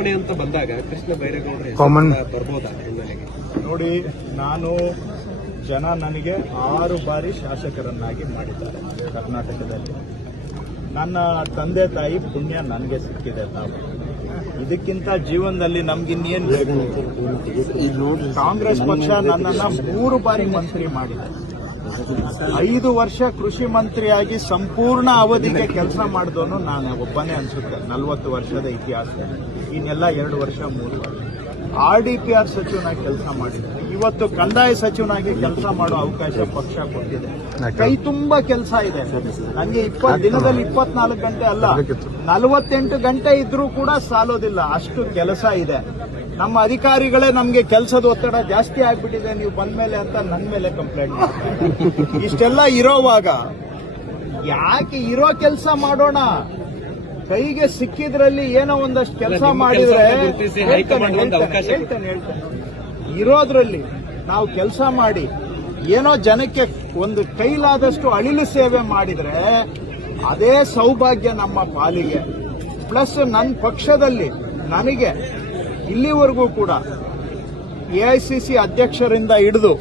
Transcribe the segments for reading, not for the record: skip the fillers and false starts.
ಚುನಾವಣೆ ಅಂತ ಬಂದಾಗ ಕೃಷ್ಣ ಬೈರೇಗೌಡರು ಬರ್ಬೋದಾ ಹಿನ್ನೆಲೆಗೆ? ನೋಡಿ, ನಾನು ಜನ ನನಗೆ 6 ಬಾರಿ ಶಾಸಕರನ್ನಾಗಿ ಮಾಡಿದ್ದಾರೆ ಕರ್ನಾಟಕದಲ್ಲಿ. ನನ್ನ ತಂದೆ ತಾಯಿ ಪುಣ್ಯ ನನಗೆ ಸಿಕ್ಕಿದೆ. ಇದಕ್ಕಿಂತ ಜೀವನದಲ್ಲಿ ನಮ್ಗಿನ್ನೇನು ಬೇಕು? ಕಾಂಗ್ರೆಸ್ ಪಕ್ಷ ನನ್ನನ್ನ 3 ಬಾರಿ ಮಂತ್ರಿ ಮಾಡಿದೆ. 5 ವರ್ಷ ಕೃಷಿ ಮಂತ್ರಿಯಾಗಿ ಸಂಪೂರ್ಣ ಅವಧಿಗೆ ಕೆಲಸ ಮಾಡಿದವನು ನಾನು ಒಬ್ಬನೇ ಅನ್ಸುತ್ತೆ 40 ವರ್ಷದ ಇತಿಹಾಸ. ಇನ್ನೆಲ್ಲ 2 ವರ್ಷ 3 ವರ್ಷ RDPR ಸಚಿವನಾಗಿ ಕೆಲಸ ಮಾಡಿದೆ. ಇವತ್ತು ಕಂದಾಯ ಸಚಿವನಾಗಿ ಕೆಲಸ ಮಾಡೋ ಅವಕಾಶ ಪಕ್ಷ ಕೊಟ್ಟಿದೆ. ಕೈ ತುಂಬಾ ಕೆಲಸ ಇದೆ ನನಗೆ. ದಿನದಲ್ಲಿ 24 ಗಂಟೆ ಅಲ್ಲ, 48 ಗಂಟೆ ಇದ್ರೂ ಕೂಡ ಸಾಲೋದಿಲ್ಲ, ಅಷ್ಟು ಕೆಲಸ ಇದೆ. ನಮ್ಮ ಅಧಿಕಾರಿಗಳೇ ನಮ್ಗೆ ಕೆಲಸದ ಒತ್ತಡ ಜಾಸ್ತಿ ಆಗ್ಬಿಟ್ಟಿದೆ ನೀವು ಬಂದ್ಮೇಲೆ ಅಂತ ನನ್ನ ಮೇಲೆ ಕಂಪ್ಲೇಂಟ್ ಮಾಡ್ತಾರೆ. ಇಷ್ಟೆಲ್ಲ ಇರೋವಾಗ ಯಾಕೆ ಇರೋ ಕೆಲಸ ಮಾಡೋಣ? ಕೈಗೆ ಸಿಕ್ಕಿದ್ರಲ್ಲಿ ಏನೋ ಒಂದಷ್ಟು ಕೆಲಸ ಮಾಡಿದ್ರೆ ಹೇಳ್ತೇನೆ ಇರೋದ್ರಲ್ಲಿ ನಾವು ಕೆಲಸ ಮಾಡಿ ಏನೋ ಜನಕ್ಕೆ ಒಂದು ಕೈಲಾದಷ್ಟು ಅಳಿಲು ಸೇವೆ ಮಾಡಿದ್ರೆ ಅದೇ ಸೌಭಾಗ್ಯ ನಮ್ಮ ಪಾಲಿಗೆ. ಪ್ಲಸ್ ನನ್ನ ಪಕ್ಷದಲ್ಲಿ ನನಗೆ ಇಲ್ಲಿವರೆಗೂ ಕೂಡ AICC ಅಧ್ಯಕ್ಷರಿಂದ ಹಿಡಿದು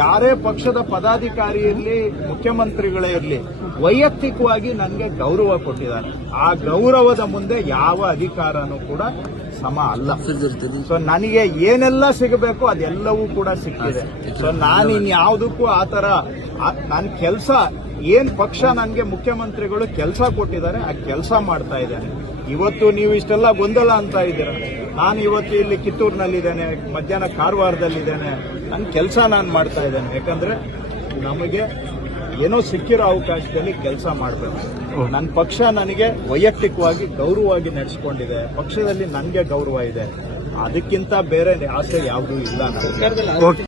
ಯಾರೇ ಪಕ್ಷದ ಪದಾಧಿಕಾರಿ ಇರಲಿ, ಮುಖ್ಯಮಂತ್ರಿಗಳೇ ಇರಲಿ, ವೈಯಕ್ತಿಕವಾಗಿ ನನಗೆ ಗೌರವ ಕೊಟ್ಟಿದ್ದಾರೆ. ಆ ಗೌರವದ ಮುಂದೆ ಯಾವ ಅಧಿಕಾರನೂ ಕೂಡ ಸಮ ಅಲ್ಲ. ಸೊ ನನಗೆ ಏನೆಲ್ಲ ಸಿಗಬೇಕು ಅದೆಲ್ಲವೂ ಕೂಡ ಸಿಕ್ಕಿದೆ. ಸೊ ನಾನು ಇನ್ಯಾವುದಕ್ಕೂ ಆ ಥರ ನನ್ನ ಕೆಲಸ ಏನ್ ಪಕ್ಷ ನನಗೆ ಮುಖ್ಯಮಂತ್ರಿಗಳು ಕೆಲಸ ಕೊಟ್ಟಿದ್ದಾರೆ ಆ ಕೆಲಸ ಮಾಡ್ತಾ ಇದ್ದೇನೆ. ಇವತ್ತು ನೀವು ಇಷ್ಟೆಲ್ಲ ಗೊಂದಲ ಅಂತ ಇದ್ದೀರಾ. ನಾನು ಇವತ್ತು ಇಲ್ಲಿ ಕಿತ್ತೂರಿನಲ್ಲಿದ್ದೇನೆ, ಮಧ್ಯಾಹ್ನ ಕಾರವಾರದಲ್ಲಿದ್ದೇನೆ. ನನ್ನ ಕೆಲಸ ನಾನು ಮಾಡ್ತಾ ಇದ್ದೇನೆ. ಯಾಕಂದ್ರೆ ನಮಗೆ ಏನೋ ಸಿಕ್ಕಿರೋ ಅವಕಾಶದಲ್ಲಿ ಕೆಲಸ ಮಾಡಬೇಕು. ನನ್ನ ಪಕ್ಷ ನನಗೆ ವೈಯಕ್ತಿಕವಾಗಿ ಗೌರವವಾಗಿ ನಡೆಸಿಕೊಂಡಿದೆ. ಪಕ್ಷದಲ್ಲಿ ನನಗೆ ಗೌರವ ಇದೆ. ಅದಕ್ಕಿಂತ ಬೇರೆ ಆಸೆ ಯಾವುದೂ ಇಲ್ಲ ನನಗೆ.